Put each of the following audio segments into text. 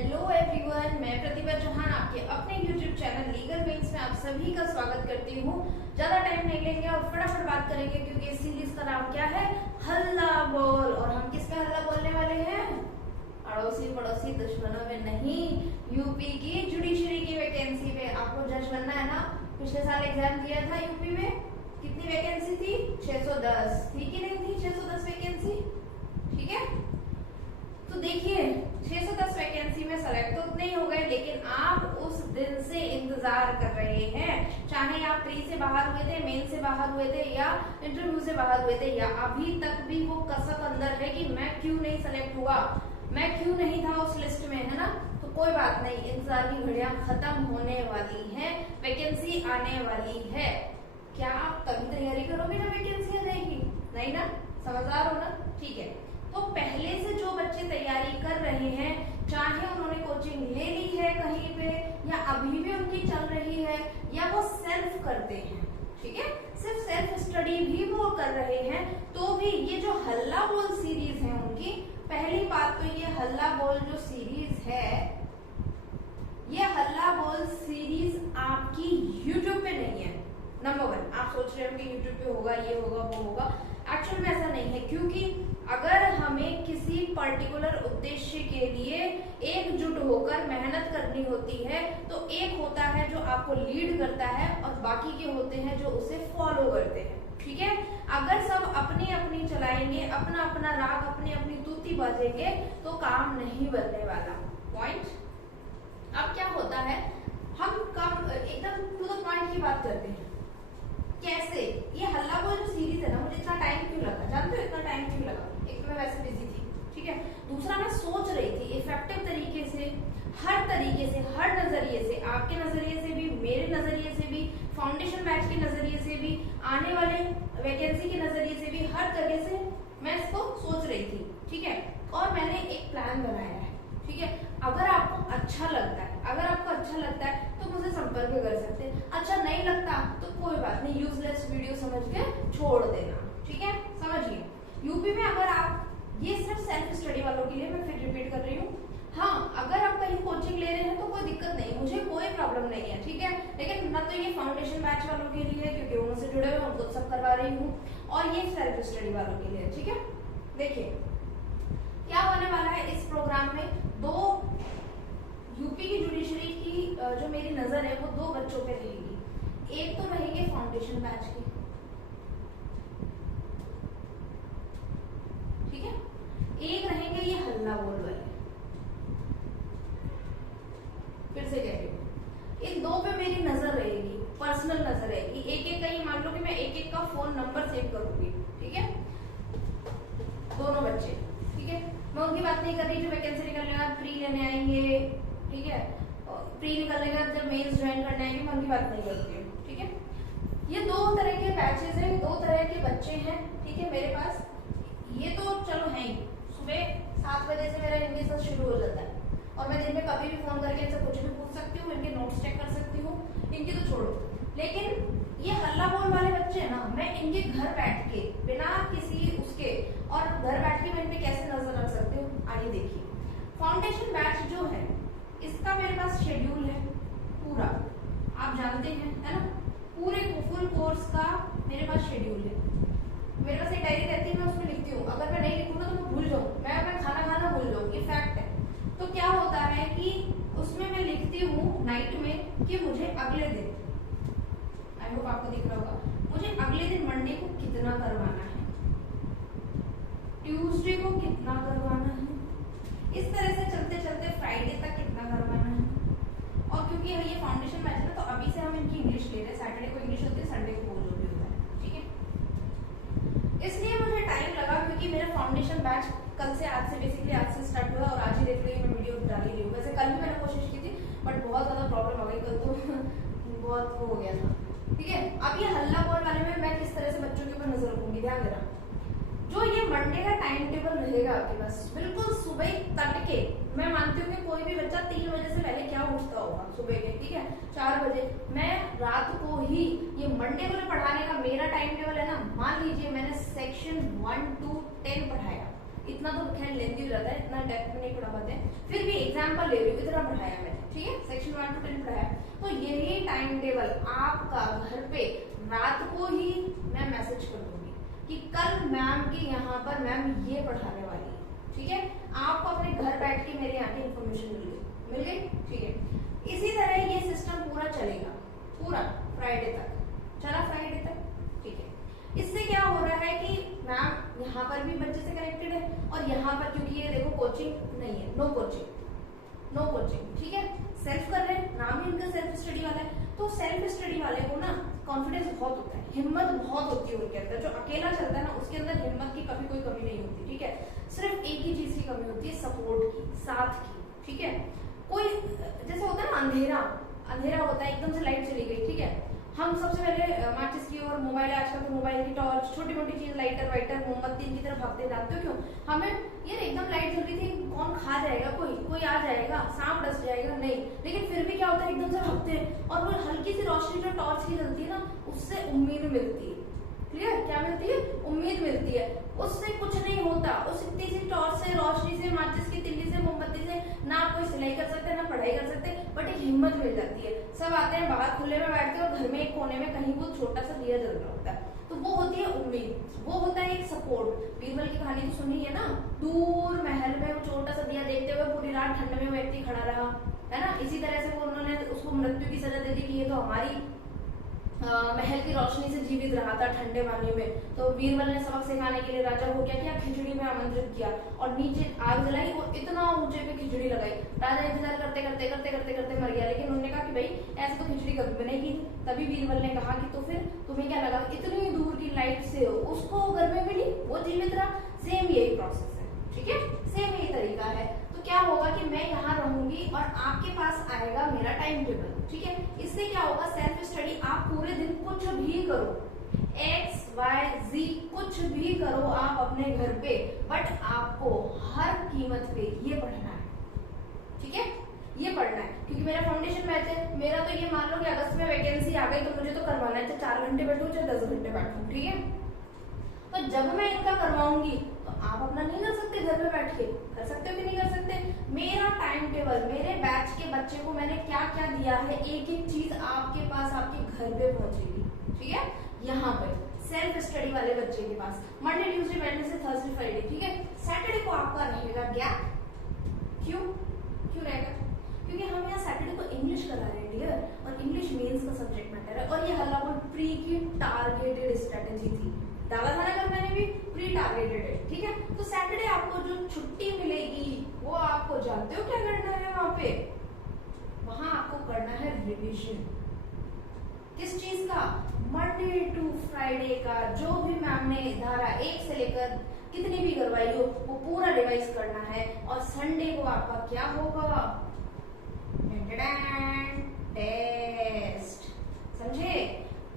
Hello everyone, मैं प्रतिभा चौहान आपके अपने YouTube चैनल लीगल विंग्स में आप सभी का स्वागत करती हूँ। ज्यादा टाइम नहीं लेंगे और फटाफट बात करेंगे क्योंकि इस सीरीज का नाम क्या है, हल्ला बोल। और हम किस में हल्ला बोलने वाले हैं? अड़ोसी पड़ोसी दुश्मनों में नहीं, यूपी की जुडिशरी की वैकेंसी पे। आपको जज बनना है ना? पिछले साल एग्जाम दिया था यूपी में, कितनी वैकेंसी थी? 610 थी कि नहीं थी? 610 वैकेंसी, ठीक है। तो देखिए 610 वैकेंसी में सेलेक्ट तो नहीं हो गए, लेकिन आप उस दिन से इंतजार कर रहे हैं। चाहे आप प्री से बाहर हुए थे, मेन से बाहर हुए थे या इंटरव्यू से बाहर हुए थे, या अभी तक भी वो कसक अंदर है कि मैं क्यों नहीं सेलेक्ट हुआ, मैं क्यों नहीं था उस लिस्ट में, है ना। तो कोई बात नहीं, इंतजार की घड़ियां खत्म होने वाली है, वैकेंसी आने वाली है। क्या आप तभी तैयारी करोगे ना वैकेंसी आ जाएगी? नहीं ना, समझदार हो ना, ठीक है। तो पहले से जो बच्चे तैयारी कर रहे हैं, चाहे उन्होंने कोचिंग ले ली है कहीं पे या अभी भी उनकी चल रही है या वो सेल्फ करते हैं, ठीक है, सिर्फ सेल्फ स्टडी भी वो कर रहे हैं, तो भी ये जो हल्ला बोल सीरीज है उनकी, पहली बात तो ये हल्ला बोल जो सीरीज है, ये हल्ला बोल सीरीज आपकी यूट्यूब पे नहीं है। नंबर 1, आप सोच रहे हो कि यूट्यूब पे होगा, ये होगा, वो होगा। एक्चुअल में ऐसा नहीं है, क्योंकि अगर हमें किसी पर्टिकुलर उद्देश्य के लिए एकजुट होकर मेहनत करनी होती है, तो एक होता है जो आपको लीड करता है और बाकी के होते हैं जो उसे फॉलो करते हैं, ठीक है। अगर सब अपनी अपनी चलाएंगे, अपना अपना राग, अपनी अपनी तूती बाजेंगे, तो काम नहीं बनने वाला। पॉइंट। अब क्या होता है, हम कम एकदम टू द पॉइंट की बात करते हैं। कैसे? ये हल्ला बोल जो सीरीज है ना, मुझे इतना टाइम क्यों लगा जानते हो? इतना टाइम क्यों लगा? एक तो मैं वैसे बिजी थी, ठीक है। दूसरा, मैं सोच रही थी इफेक्टिव तरीके से, हर तरीके से, हर नजरिए से, आपके नजरिए से भी, मेरे नजरिए से भी, फाउंडेशन बैच के नजरिए से भी, आने वाले वैकेंसी के नजरिए से भी, हर जगह से मैं इसको सोच रही थी, ठीक है। और मैंने एक प्लान बनाया है, ठीक है। अगर आपको अच्छा लगता है, अगर आपको अच्छा लगता है तो मुझे संपर्क कर सकते हैं। अच्छा नहीं लगता तो कोई बात नहीं, यूजलेस वीडियो समझ के छोड़ देना, ठीक है। समझिए, यूपी में अगर आप, ये सिर्फ सेल्फ स्टडी वालों के लिए, मैं फिर रिपीट कर रही हूँ। हाँ, अगर आप कहीं कोचिंग ले रहे हैं तो कोई दिक्कत नहीं, मुझे कोई प्रॉब्लम नहीं है, ठीक है। लेकिन ना तो ये फाउंडेशन बैच वालों के लिए, क्योंकि वो मुझसे जुड़े हुए, उनको सब करवा रही हूँ, और ये सेल्फ स्टडी वालों के लिए, ठीक है। देखिए क्या होने वाला है इस प्रोग्राम में, दो यूपी की जुडिशरी की जो मेरी नजर है वो दो बच्चों पे रहेगी। एक तो रहेंगे फाउंडेशन बैच के, ठीक है, एक रहेंगे ये हल्ला बोल वाले। फिर से कह रही हूँ, इन दो पे मेरी नजर रहेगी, पर्सनल नजर रहेगी। एक एक का, ये मान लो कि मैं एक एक का फोन नंबर सेव करूंगी, ठीक है, दोनों बच्चे, ठीक है। मैं उनकी बात नहीं कर रही जो वैकेंसी निकलने के बाद प्री लेने आएंगे, ठीक है, प्री निकलने के बाद जब मेंस ज्वाइन करने आएंगे, मैं उनकी बात नहीं करती हूँ, ठीक है। ये दो तरह के बैचेस हैं, दो तरह के बच्चे हैं, ठीक है, मेरे पास। ये तो चलो है ही, सुबह 7 बजे से मेरा इनके साथ शुरू हो जाता है, और मैं दिन में कभी भी फोन करके इनसे कुछ भी पूछ सकती हूँ, इनके नोट्स चेक कर सकती हूँ, इनकी तो छोड़ो। लेकिन ये हल्ला बोल वाले बच्चे ना, मैं इनके घर बैठ के, बिना किसी उसके, और घर बैठ के मैं इन पे कैसे नजर रख सकती हूँ, आइए देखिए। फाउंडेशन बैच जो है, इसका मेरे पास शेड्यूल है पूरा, आप जानते हैं, है ना, पूरे फुल कोर्स का मेरे पास शेड्यूल है। मेरे पास एक डायरी रहती है, मैं उसमें लिखती हूँ। अगर मैं नहीं लिखूंगा तो मैं भूल जाऊँ, मैं खाना खाना भूल जाऊँ, ये फैक्ट है। तो क्या होता है कि उसमें मैं लिखती हूँ नाइट में कि मुझे अगले दिन, आई होप आपको दिख रहा होगा, मुझे अगले दिन मंडे को कितना करवाना है, ट्यूसडे को कितना करवाना है, इस तरह से चलते चलते फ्राइडे तक कितना करवाना है। और क्योंकि ये फाउंडेशन बैच है तो अभी से हम इनकी इंग्लिश ले रहे हैं, सैटरडे को इंग्लिश होती है, संडे को बोल भी होता है, ठीक है। इसलिए मुझे टाइम लगा, क्योंकि मेरा फाउंडेशन बैच कल से, आज से बेसिकली आज से स्टार्ट हुआ, और आज ही देख लीजिए मैं वीडियो डाल ही रही हूँ। वैसे कल भी मैंने कोशिश की थी, बट बहुत ज्यादा प्रॉब्लम हो गई, कल तो बहुत वो हो गया था, ठीक है। अब ये हल्ला बोल वाले में मैं किस तरह से बच्चों के ऊपर नजर रखूंगी, ध्यान देना। जो ये मंडे का टाइम टेबल रहेगा आपके पास, बिल्कुल सुबह तड़के, मैं मानती हूँ कि कोई भी बच्चा 3 बजे से पहले क्या उठता होगा सुबह के, ठीक है, 4 बजे। मैं रात को ही ये मंडे को पढ़ाने का मेरा टाइम टेबल है ना, मान लीजिए मैंने सेक्शन 1 to 10 पढ़ाया, इतना तो खैर लेंथी हो जाता है, इतना डेप्थ में नहीं पढ़ा पाते हैं, फिर भी एग्जाम्पल ले रही हूँ, इतना पढ़ाया मैंने, ठीक है, सेक्शन 1 to 10 पढ़ाया। तो यही टाइम टेबल आपका घर पे रात को ही मैं मैसेज कर दूंगी कि कल मैम के यहाँ पर मैम ये पढ़ाने वाली है, ठीक है। आपको अपने घर बैठ के मेरे यहाँ की इन्फॉर्मेशन मिल गई, ठीक है। इसी तरह ये सिस्टम पूरा चलेगा, पूरा फ्राइडे तक चला, फ्राइडे तक, ठीक है। इससे क्या हो रहा है कि मैम यहाँ पर भी बच्चे से कनेक्टेड है, और यहाँ पर क्योंकि ये देखो कोचिंग नहीं है, नो कोचिंग, ठीक है, सेल्फ कर रहे हैं, नाम ही इनका सेल्फ स्टडी वाला है। तो सेल्फ स्टडी वाले को ना कॉन्फिडेंस बहुत होता है, हिम्मत बहुत होती है उनके अंदर। जो अकेला चलता है ना उसके अंदर हिम्मत की कभी कोई कमी नहीं होती, ठीक है। सिर्फ एक ही चीज की कमी होती है, सपोर्ट की, साथ की, ठीक है। कोई जैसे होता है ना अंधेरा होता है, एकदम से लाइट चली गई, ठीक है, हम सबसे पहले माचिस की और मोबाइल, आजकल तो मोबाइल की टॉर्च, छोटी मोटी चीज, लाइटर वाइटर, मोमबत्ती, इनकी तरफ भागते जाते हो। क्यों? हमें यार एकदम लाइट जल रही थी, कौन खा जाएगा, कोई आ जाएगा, सांप डस जाएगा, नहीं, लेकिन फिर भी क्या होता है, एकदम से भागते हैं, और वो हल्की सी रोशनी जो टॉर्च की जलती है ना, उससे उम्मीद मिलती है। क्लियर? क्या मिलती है? उम्मीद मिलती है। उससे कुछ नहीं होता, उस इतनी सी टॉर्च से, रोशनी से, माचिस की तिल्ली से, मोमबत्ती से ना आप कोई सिलाई कर सकते हैं, ना पढ़ाई कर सकते, बट एक हिम्मत मिल जाती है। सब आते हैं बाहर खुले में बैठते हैं, और घर में एक कोने में कहीं वो छोटा सा दिया जल रहा होता है, तो वो होती है उम्मीद, वो होता है एक सपोर्ट। बीरबल की कहानी तो सुनी है ना, दूर महल में वो छोटा सा दिया देखते हुए पूरी रात ठंड में व्यक्ति खड़ा रहा, है ना। इसी तरह से वो उन्होंने उसको मृत्यु की सजा दे दी कि ये तो हमारी महल की रोशनी से जीवित रहा था ठंडे पानी में। तो बीरबल ने सबक सिखाने के लिए राजा को क्या किया, खिचड़ी में आमंत्रित किया, और नीचे आग जलाई, वो इतना ऊंचे पे खिचड़ी लगाई। राजा इंतजार करते करते मर गया, लेकिन उन्होंने कहा कि भाई ऐसे तो खिचड़ी कभी बनेगी। तभी बीरबल ने कहा कि तो फिर तुम्हें क्या लगा, इतनी दूर की लाइट से उसको गर्मी मिली, वो जीवित रहा। सेम यही प्रोसेस है, ठीक है, सेम यही तरीका है। तो क्या होगा कि मैं यहाँ रहूंगी और आपके पास आएगा मेरा टाइम टेबल, ठीक है। इससे क्या होगा, सेल्फ स्टडी आप पूरे दिन कुछ भी करो, एक्स वाई जी कुछ भी करो आप अपने घर पे, बट आपको हर कीमत पे ये पढ़ना है, ठीक है, ये पढ़ना है। क्योंकि मेरा फाउंडेशन बैच है, मेरा तो ये मान लो कि अगस्त में वैकेंसी आ गई तो मुझे तो करवाना है, चाहे 4 घंटे बैठूं चाहे 10 घंटे बैठूं, ठीक है। तो जब मैं इनका करवाऊंगी तो आप अपना नहीं कर सकते, घर पे बैठ के कर सकते हो कि नहीं कर सकते। मेरा टाइम टेबल, मेरे बैच के बच्चे को मैंने क्या क्या दिया है, एक एक चीज आपके पास, आपके घर पे पहुंचेगी, ठीक है। यहाँ पे सेल्फ स्टडी वाले बच्चे के पास Monday Tuesday Wednesday Thursday Friday, ठीक है। सैटरडे को आपका रहेगा गैप। क्यों रहेगा? क्योंकि हम यहाँ सैटरडे को इंग्लिश करा रहे हैं डियर, और इंग्लिश मेंस का सब्जेक्ट मैटर है, और ये हल्ला बोल प्री की टारगेटेड स्ट्रेटेजी थी, डाला था ना कल मैंने भी, प्री टारगेटेड है, ठीक है। तो सैटरडे आपको जो छुट्टी मिलेगी वो आपको जानते हो क्या करना है वहां पे, वहां आपको करना है रिवीजन। किस चीज का? मंडे टू फ्राइडे का जो भी मैम ने धारा 1 से लेकर कितनी भी करवाई हो वो पूरा रिवाइज करना है। और संडे को आपका क्या होगा, टेस्ट, समझे।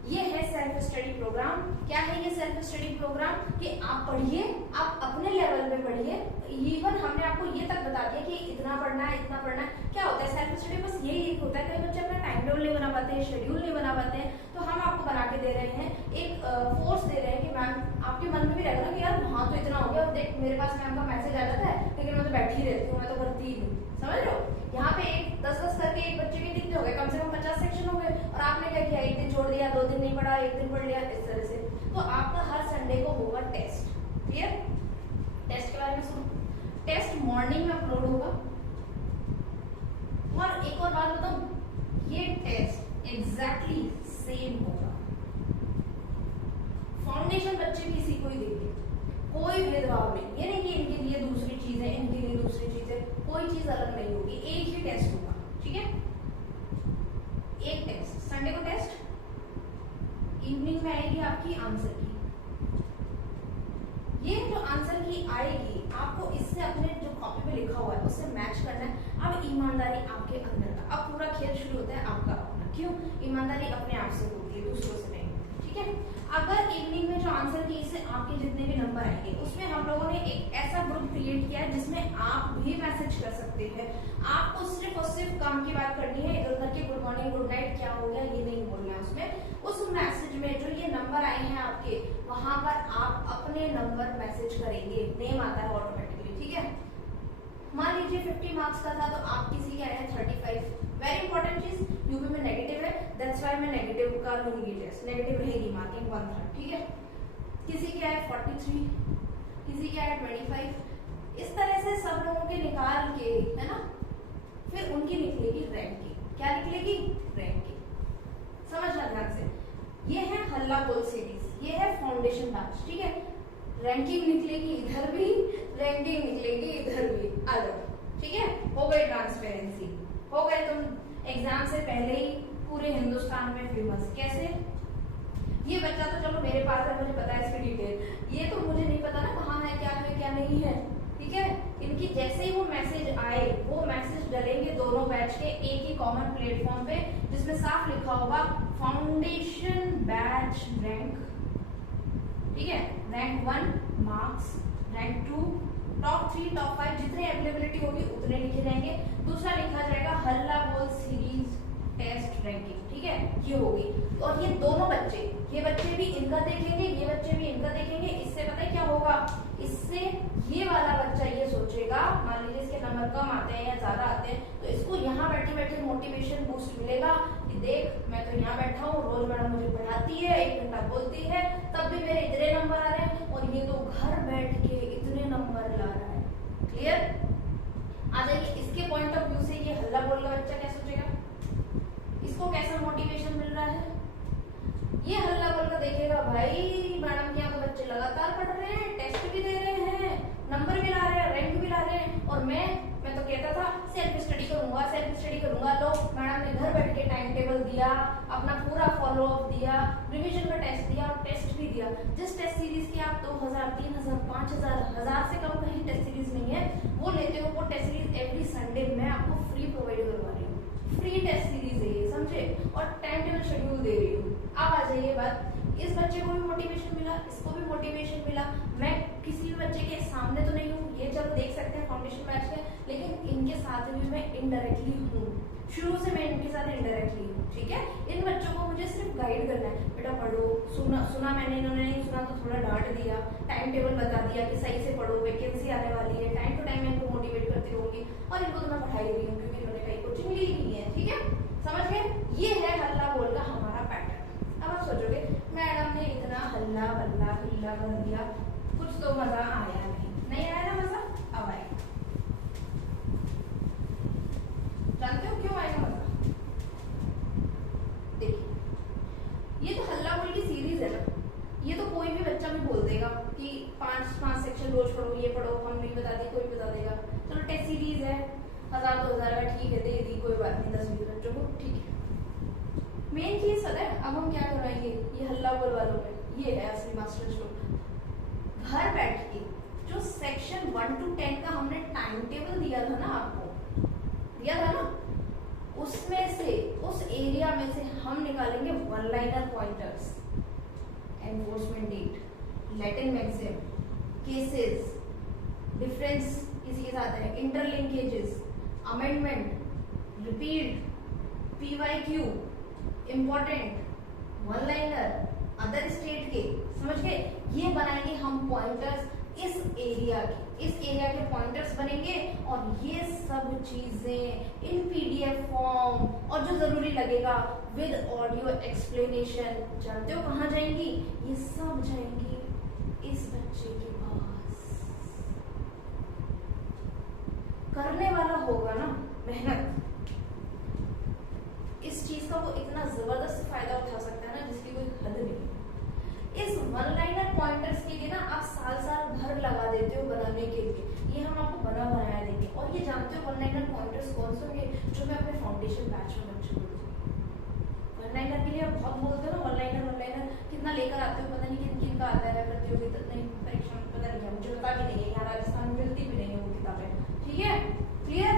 ये है सेल्फ स्टडी प्रोग्राम। क्या है ये सेल्फ स्टडी प्रोग्राम? कि आप पढ़िए, आप अपने लेवल पे पढ़िए। इवन हमने आपको ये तक बता दिया कि इतना पढ़ना है, इतना पढ़ना है। क्या होता है सेल्फ स्टडी, बस यही एक होता है, कई बच्चे अपना टाइम टेबल नहीं बना पाते हैं, शेड्यूल नहीं बना पाते हैं, तो हम आपको बना के दे रहे हैं, एक फोर्स दे रहे हैं कि मैम आपके मन में भी रहेगा ना कि यार हाँ तो इतना हो गया, देख मेरे पास मैम का मैसेज आ जाता है लेकिन मैं तो बैठी ही रहती हूँ, मैं तो करती ही नहीं, समझ रहे हो। यहाँ पे 10-10 करके एक बच्चे के कितने हो गए, कम से कम 50 सेक्शन हो गए, और आपने क्या किया, एक दिन छोड़ दिया, 2 दिन नहीं पढ़ा, 1 दिन पढ़ लिया, इस तरह से। तो आपका हर संडे को होगा टेस्ट, क्लियर। टेस्ट के बारे में सुनो, टेस्ट मॉर्निंग में अपलोड होगा। और एक और बात बताऊं, ये टेस्ट एग्जैक्टली सेम होगा, फाउंडेशन बच्चे किसी को ही देंगे, कोई भेदभाव नहीं। ये नहीं कि इनके लिए दूसरी चीज है, इनके लिए दूसरी चीज है, कोई चीज अलग नहीं होगी, एक ही टेस्ट होगा, ठीक है। एक टेस्ट संडे को, टेस्ट इवनिंग में आएगी आपकी आंसर की। ये जो आंसर की आएगी आपको इससे अपने जो कॉपी पे लिखा हुआ है उससे मैच करना है। अब ईमानदारी आपके अंदर का, अब पूरा खेल शुरू होता है आपका अपना। क्यों? ईमानदारी अपने आप से होती है, दूसरों से नहीं, ठीक है। अगर इवनिंग में जो आंसर की से आपके जितने भी नंबर आएंगे उसमें हम लोगों ने एक ऐसा ग्रुप क्रिएट किया है जिसमें आप भी मैसेज कर सकते हैं। आपको सिर्फ और सिर्फ काम की बात करनी है, इधर उधर के गुड मॉर्निंग गुड नाइट क्या हो गया ये नहीं बोलना है उसमें, उस मैसेज में जो ये नंबर आए हैं आपके, वहां पर आप अपने नंबर मैसेज करेंगे, नेम आता है ऑटोमेटिकली, ठीक है। मान लीजिए 50 मार्क्स का था तो आप किसी के आए हैं 35। वेरी इंपॉर्टेंट चीज, यूपी में नेगेटिव है, दैट्स व्हाई मैं नेगेटिव का लूंगी टेस्ट, नेगेटिव रहेगी मार्किंग 1/3, ठीक है। किसी के आए 43, किसी के आए 25, इस तरह से सब लोगों के निकाल के, है ना, फिर उनकी निकलेगी रैंकिंग। क्या निकलेगी? रैंकिंग। समझना ध्यान से, ये है हल्ला बोल सीरीज, ये है फाउंडेशन बैच, ठीक है। रैंकिंग निकलेगी इधर भी, रैंकिंग निकलेगी इधर भी, आ जाओ, ठीक है। हो गई ट्रांसपेरेंसी, हो गए तुम एग्जाम से पहले ही पूरे हिंदुस्तान में फेमस। कैसे? ये बच्चा तो चलो मेरे पास है, मुझे पता है इसकी डिटेल, ये तो मुझे नहीं पता ना कहाँ है क्या नहीं है, ठीक है। इनकी जैसे ही वो मैसेज आए, वो मैसेज डलेंगे दोनों बैच के एक ही कॉमन प्लेटफॉर्म पे, जिसमें साफ लिखा होगा फाउंडेशन बैच रैंक, ठीक है। Rank 1 marks, rank 2, top 3, top 5 जितने अवेलेबिलिटी होगी उतने लिखे जाएंगे। दूसरा लिखा जाएगा हल्ला बोल सीरीज टेस्ट रैंकिंग, ठीक है। ये होगी, और ये दोनों बच्चे, ये बच्चे भी इनका देखेंगे, ये बच्चे भी इनका देखेंगे। इससे पता है क्या होगा? इससे ये वाला बच्चा ये सोचेगा, मान लीजिए इसके नंबर कम आते हैं या ज्यादा आते हैं, तो इसको यहाँ बैठे बैठे मोटिवेशन बूस्ट मिलेगा कि देख मैं तो यहाँ बैठा हूँ, रोज मैडम मुझे पढ़ाती है, 1 घंटा बोलती है, तब भी मेरे इतने नंबर आ रहे हैं, और ये तो घर बैठ के इतने नंबर ला रहा है। क्लियर? आ जाइए, इसके पॉइंट ऑफ व्यू से ये हल्ला बोल का बच्चा क्या सोचेगा, इसको कैसा मोटिवेशन मिल रहा है? ये हल्ला बोल कर देखेगा, भाई मैडम के यहाँ तो बच्चे लगातार पढ़ रहे हैं, टेस्ट भी दे रहे हैं, नंबर भी ला रहे हैं, रैंक भी ला रहे हैं, और मैं तो कहता था सेल्फ स्टडी करूंगा। लो मैडम ने घर बैठ के टाइम टेबल दिया, अपना पूरा फॉलो अप दिया, रिवीजन का टेस्ट दिया और टेस्ट भी दिया। जिस टेस्ट सीरीज की आप 2000, 3000, 5000, 1000 से कम कहीं टेस्ट सीरीज नहीं है, वो लेते हो, वो टेस्ट सीरीज एवरी संडे मैं आपको फ्री प्रोवाइड करवा रही हूँ। फ्री टेस्ट सीरीज है ये, समझे, और टाइम टेबल शेड्यूल दे रही हूँ। अब आ जाइए बात, इस बच्चे को भी मोटिवेशन मिला, इसको भी मोटिवेशन मिला। मैं किसी भी बच्चे के सामने तो नहीं हूँ, ये चलो देख सकते हैं फाउंडेशन बैच में, लेकिन इनके साथ भी मैं इनडायरेक्टली हूँ, शुरू से मैं इनके साथ इनडायरेक्टली हूँ, ठीक है। इन बच्चों को मुझे सिर्फ गाइड करना है, बेटा पढ़ो, सुना मैंने, इन्होंने नहीं सुना तो थोड़ा डांट दिया, टाइम टेबल बता दिया कि सही से पढ़ो, वैकेंसी आने वाली है, टाइम टू टाइम मैं इनको मोटिवेट करती रहूंगी, और इनको तो मैं पढ़ाई रही हूँ क्योंकि इन्होंने कहीं कोचिंग ली नहीं है, ठीक है। समझ गए? ये है हल्ला बोल का हमारा पैटर्न। अब आप सोचोगे मैडम ने इतना हल्ला बल्ला हिल्ला कर दिया, कुछ तो मजा आया नहीं आया ना मजा? अब आएगा। जानते हो क्यों आएगा मजा? देखिए, ये तो हल्ला बोल की सीरीज है ना, ये तो कोई भी बच्चा भी बोल देगा कि 5 सेक्शन रोज पढ़ो, ये पढ़ो, हम नहीं बता दी, कोई बता देगा। चलो टेस्ट सीरीज है, 1000-2000 का ठीक है, दे दी, कोई बात नहीं, 10-20 बच्चों को, ठीक है। मेन चीज पता है अब हम क्या करवाएंगे ये हल्ला बोल वालों में? ये है असली मास्टर स्ट्रोक। घर बैठ के जो सेक्शन 1 to 10 का हमने टाइम टेबल दिया था ना, आपको दिया था ना, उसमें से, उस एरिया में से हम निकालेंगे one liner pointers, enforcement date, Latin maxim, cases, difference किसी के साथ है, interlinkages, amendment, repeat, PYQ, important, one liner, other state के, समझ गए? ये बनाएंगे हम पॉइंटर्स इस एरिया के पॉइंटर्स बनेंगे, और ये सब चीजें इन पीडीएफ फॉर्म, और जो जरूरी लगेगा विद ऑडियो एक्सप्लेनेशन, जानते हो कहाँ जाएंगी? ये सब जाएंगी इस बच्चे के पास। करने वाला होगा ना मेहनत, इस चीज का वो इतना जबरदस्त फायदा उठा सकता है ना जिसकी कोई हद नहीं। इस वन लाइनर पॉइंटर्स के लिए ना आप साल भर लगा देते हो बनाने के लिए, ये हम आपको बनाया देंगे। और ये जानते हो वन लाइनर पॉइंटर्स कौन से होंगे? जो मैं अपने फाउंडेशन बैच में बच्चों को दूंगी। वन लाइनर के लिए आप बहुत बोलते हो ना, वन लाइनर कितना लेकर आते हो, पता नहीं किन का आता है प्रतियोगिता, नहीं परीक्षा में पता नहीं, मुझे पता भी नहीं है, यहाँ राजस्थान में मिलती भी नहीं है वो किताबें, ठीक है। क्लियर?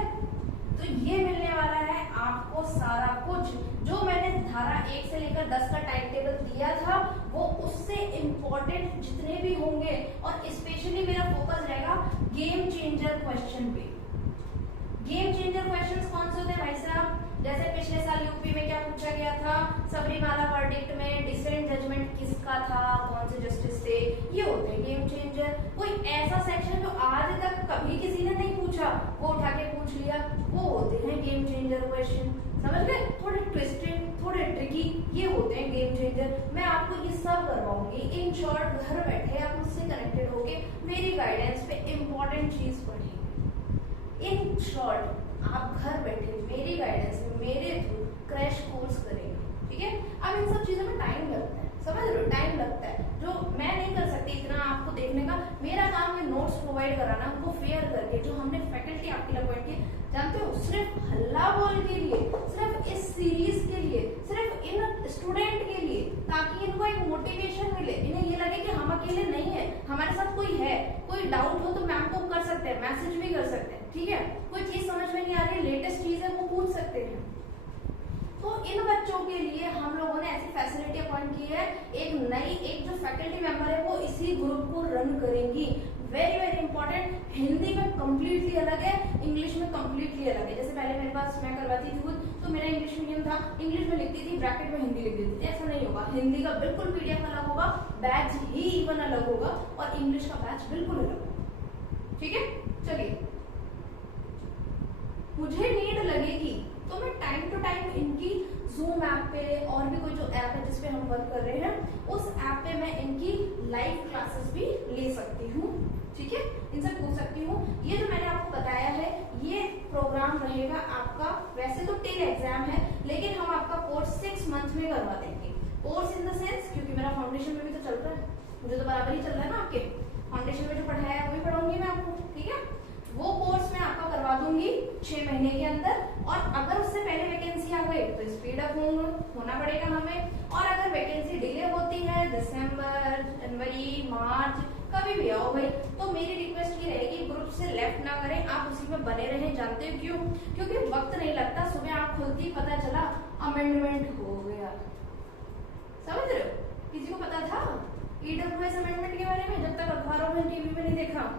तो ये मिलने वाला है आपको सारा कुछ, जो मैंने धारा 1 से लेकर 10 का टाइम टेबल दिया था, वो उससे इम्पोर्टेंट जितने भी होंगे, और स्पेशली मेरा फोकस रहेगा गेम चेंजर क्वेश्चन पे। गेम चेंजर क्वेश्चंस कौन से होते हैं भाई साहब? जैसे पिछले साल यूपी में क्या पूछा गया था सबरीमाला वर्डिक्ट में डिसेंट जजमेंट किसका था, कौन से जस्टिस थे, ये होते हैं गेम चेंजर। कोई ऐसा सेक्शन जो आज तक कभी किसी ने नहीं पूछा वो उठा के पूछ लिया, वो होते हैं गेम चेंजर क्वेश्चन। समझ गए? थोड़े ट्विस्टेड, थोड़े ट्रिकी, ये होते हैं गेम चेंजर। मैं आपको ये सब करवाऊंगी। इन शॉर्ट घर बैठे आप मुझसे कनेक्टेड होके मेरी गाइडेंस पे इम्पोर्टेंट चीज पढ़ेंगे। इन शॉर्ट आप घर बैठे मेरी गाइडेंस में मेरे थ्रू क्रैश कोर्स करेंगे, ठीक है? अब इन सब चीजों में टाइम लगता है, समझ रहे हो? टाइम लगता है जो मैं नहीं कर सकती इतना आपको देखने का। मेरा काम है नोट्स प्रोवाइड कराना, वो फेयर करके जो हमने फैकल्टी आपके लिए अपॉइंट किए, जानते हो, सिर्फ हल्ला बोल के लिए, सिर्फ इस सीरीज के लिए, सिर्फ इन स्टूडेंट के लिए, ताकि इनको एक मोटिवेशन मिले, इन्हें ये लगे कि हम अकेले नहीं है, हमारे साथ कोई है। कोई डाउट हो तो मैम को कर सकते हैं, मैसेज भी कर सकते हैं, ठीक है? कोई चीज समझ में नहीं आ रही, लेटेस्ट चीज है, वो पूछ सकते हैं। तो इन बच्चों के लिए हम लोगों ने ऐसी फैसिलिटी अपॉइंट की है। एक जो फैकल्टी मेंबर है वो इसी ग्रुप को रन करेंगी। Very very important. हिंदी में कंप्लीटली अलग है, इंग्लिश में कंप्लीटली अलग है। जैसे पहले मेरे पास मैं करवाती थी खुद, तो मेरा इंग्लिश मीडियम था, इंग्लिश में लिखती थी, ब्रैकेट में हिंदी लिख देती थी। ऐसा नहीं होगा, हिंदी का बिल्कुल पीडीएफ अलग होगा, बैच ही इवन अलग होगा, और इंग्लिश का बैच बिल्कुल अलग होगा, ठीक है? चलिए, मुझे नीड लगेगी तो मैं टाइम टू टाइम इनकी जूम ऐप पे और भी कोई जो ऐप है जिसपे हम वर्क कर रहे हैं, उस ऐप पे मैं इनकी लाइव क्लासेस भी ले सकती हूँ, ठीक है? इनसे पूछ सकती हूँ। ये जो मैंने आपको बताया है, ये प्रोग्राम रहेगा आपका, वैसे तो टिल एग्जाम है, लेकिन हम आपका कोर्स 6 मंथ में करवा देंगे। कोर्स इन द सेंस, क्योंकि मेरा फाउंडेशन में भी तो चल रहा है, मुझे तो बराबर ही चल रहा है ना। आपके फाउंडेशन में जो पढ़ाया है वही पढ़ाऊंगी मैं आपको, ठीक है? वो कोर्स मैं आपका करवा दूंगी 6 महीने के अंदर, और अगर उससे पहले वैकेंसी आ गई तो स्पीड अप होना पड़ेगा हमें, और अगर वैकेंसी डिले होती है दिसंबर, जनवरी, मार्च, कभी भी आओ भाई, तो मेरी रिक्वेस्ट ये रहेगी ग्रुप से लेफ्ट ना करें, आप उसी में बने रहें। जानते हो क्यों? क्योंकि वक्त नहीं लगता, सुबह आँख खुलती पता चला अमेंडमेंट हो गया। समझ रहे हो? किसी को पता था ईडब्ल्यूएस अमेंडमेंट के बारे में? जब तक अखबारों में, टीवी में नहीं देखा,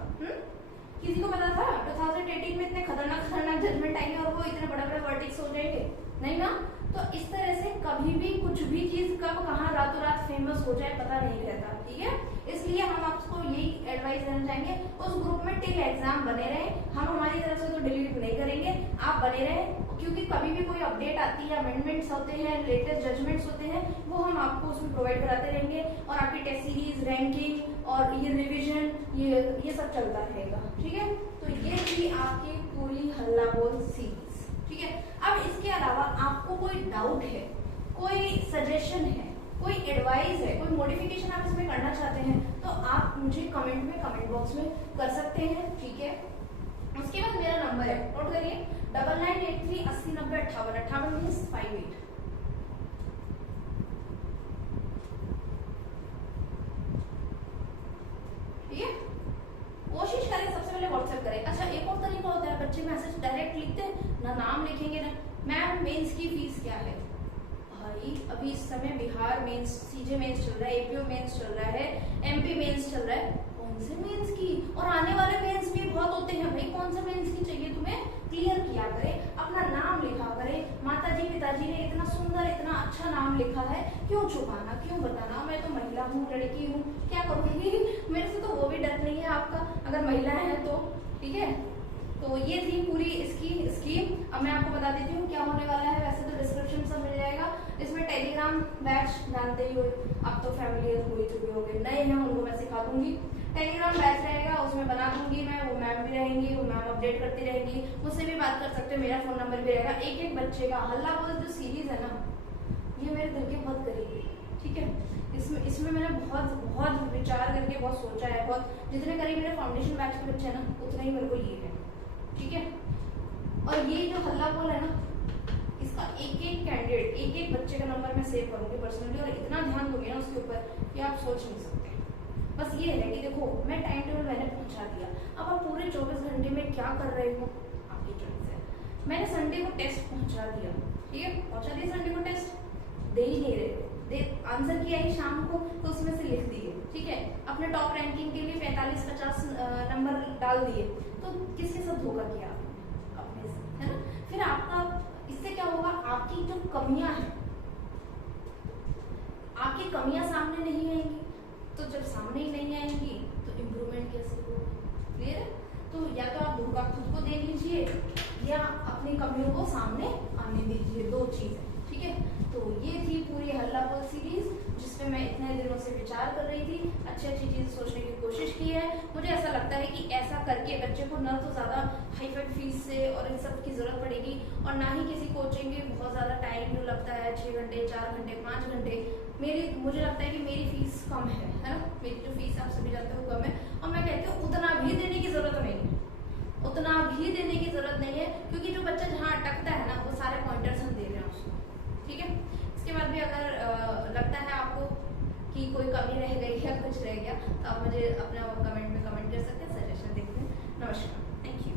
किसी को पता था 2018 में इतने खतरनाक जजमेंट आएंगे और वो इतने बड़े बड़े वर्डिक्ट्स हो जाएंगे? नहीं ना। तो इस तरह से कभी भी कुछ भी चीज कब कहाँ रातों रात फेमस हो जाए पता नहीं रहता, ठीक है? इसलिए हम आपको यही एडवाइस देना चाहेंगे, उस ग्रुप में टिल एग्जाम बने रहे। हम हमारी तरफ से तो डिलीट नहीं करेंगे, आप बने रहे, क्योंकि कभी भी कोई अपडेट आती है, अमेंडमेंट्स होते हैं, लेटेस्ट जजमेंट्स होते हैं, वो हम आपको उसमें प्रोवाइड कराते रहेंगे, और आपकी टेस्ट सीरीज, रैंकिंग और ये रिविजन, ये सब चलता रहेगा, ठीक है? तो ये थी आपकी पूरी हल्ला बोल सीरीज, ठीक है? अब इसके अलावा आपको कोई डाउट है, कोई सजेशन है, कोई एडवाइस है, कोई मॉडिफिकेशन आप इसमें करना चाहते हैं, तो आप मुझे कमेंट में, कमेंट बॉक्स में कर सकते हैं, ठीक है? उसके बाद मेरा नंबर है, नोट करिए, 9983 80 90 58, 58 मीन्स 58। ठीक है? कोशिश करें सबसे पहले व्हाट्सएप करें। अच्छा, एक और तरीका होता है, बच्चे मैसेज डायरेक्ट लिखते हैं ना, नाम लिखेंगे ना, मैम मेंस की फीस क्या है? भाई अभी इस समय बिहार मेंस, सीजे मेंस चल रहा है, एपीओ मेंस चल रहा है, एमपी मेंस चल रहा है, कौन से मेंस की? और आने वाले मेंस भी बहुत होते हैं भाई, कौन से मेंस की चाहिए तुम्हें? क्लियर किया करें, अपना नाम लिखा करें। माताजी पिताजी ने इतना सुंदर, इतना अच्छा नाम लिखा है, क्यों छुपाना, क्यों बताना? मैं तो महिला हूँ, लड़की हूँ, क्या करूँगी? मेरे से तो वो भी डर नहीं है आपका, अगर महिला है तो, ठीक है? तो ये थी पूरी इसकी स्कीम। अब मैं आपको बता देती हूँ क्या होने वाला है। वैसे तो डिस्क्रिप्शन सब मिल जाएगा, इसमें टेलीग्राम बैच जानते ही हो, अब तो फैमिलियर हो ही चुके होंगे, नए हैं उनको मैं सिखा दूंगी। टेलीग्राम बैच रहेगा, उसमें बना दूंगी मैं, वो मैम भी रहेंगी, वो मैम अपडेट करती रहेंगी, मुझसे भी बात कर सकते हो, मेरा फोन नंबर भी रहेगा। एक एक बच्चे का हल्ला बोल जो सीरीज है ना, ये मेरे दिल के बहुत करीब है, ठीक है? इसमें मैंने बहुत विचार करके बहुत सोचा है, बहुत जितने करीब मेरे फाउंडेशन बैच के बच्चे हैं ना, उतना ही मेरे को ये है, ठीक है? और ये जो हल्ला बोल है ना, इसका एक एक कैंडिडेट, एक एक बच्चे का नंबर मैं सेव करूंगी पर्सनली, और इतना ध्यान दूंगी ना उसके ऊपर कि आप सोच नहीं सकते। बस ये है कि देखो, मैं टाइम टेबल मैंने पहुंचा दिया, अब आप पूरे 24 घंटे में क्या कर रहे हो आपकी चॉइस है। मैंने संडे को टेस्ट पहुंचा दिया, ठीक है? पहुंचा दिया संडे को टेस्ट, दे ही नहीं रहे, आंसर किया ही शाम को, तो उसमें से लिख दिए, ठीक है? अपने टॉप रैंकिंग के लिए 45-50 नंबर डाल दिए, तो किसके साथ धोखा किया? अपने से, है ना? फिर आपका इससे क्या होगा, आपकी जो कमियां हैं आएंगी तो इम्प्रूवमेंट कैसे होगा? क्लियर है? तो या तो आप धोखा खुद को दे लीजिए या अपनी कमियों को सामने आने दीजिए, दो चीजें। ठीक है, तो ये थी पूरी हल्ला बोल सीरीज जिसमें मैं इतने दिनों से विचार कर रही थी, अच्छी अच्छी चीजें सोचने की कोशिश की है। मुझे ऐसा लगता है कि ऐसा करके बच्चे को न तो ज्यादा हाईफाई फीस से और इन सब की जरूरत पड़ेगी और ना ही किसी कोचिंग में बहुत ज्यादा टाइम जो लगता है 6 घंटे 4 घंटे 5 घंटे। मुझे लगता है कि मेरी फीस कम है ना, मेरी जो फीस आप सभी जानते हो कम है, और मैं कहती हूँ उतना भी देने की जरूरत नहीं है, उतना भी देने की जरूरत नहीं है, क्योंकि जो बच्चा जहाँ अटकता है ना वो सारे पॉइंटर्स हम दे रहे हैं उसको। ठीक है, इसके बाद भी अगर लगता है आपको कि कोई कमी रह गई या कुछ रह गया तो आप मुझे अपना कमेंट में कमेंट कर सकते हैं, सजेशन देखते हैं। नमस्कार, थैंक यू।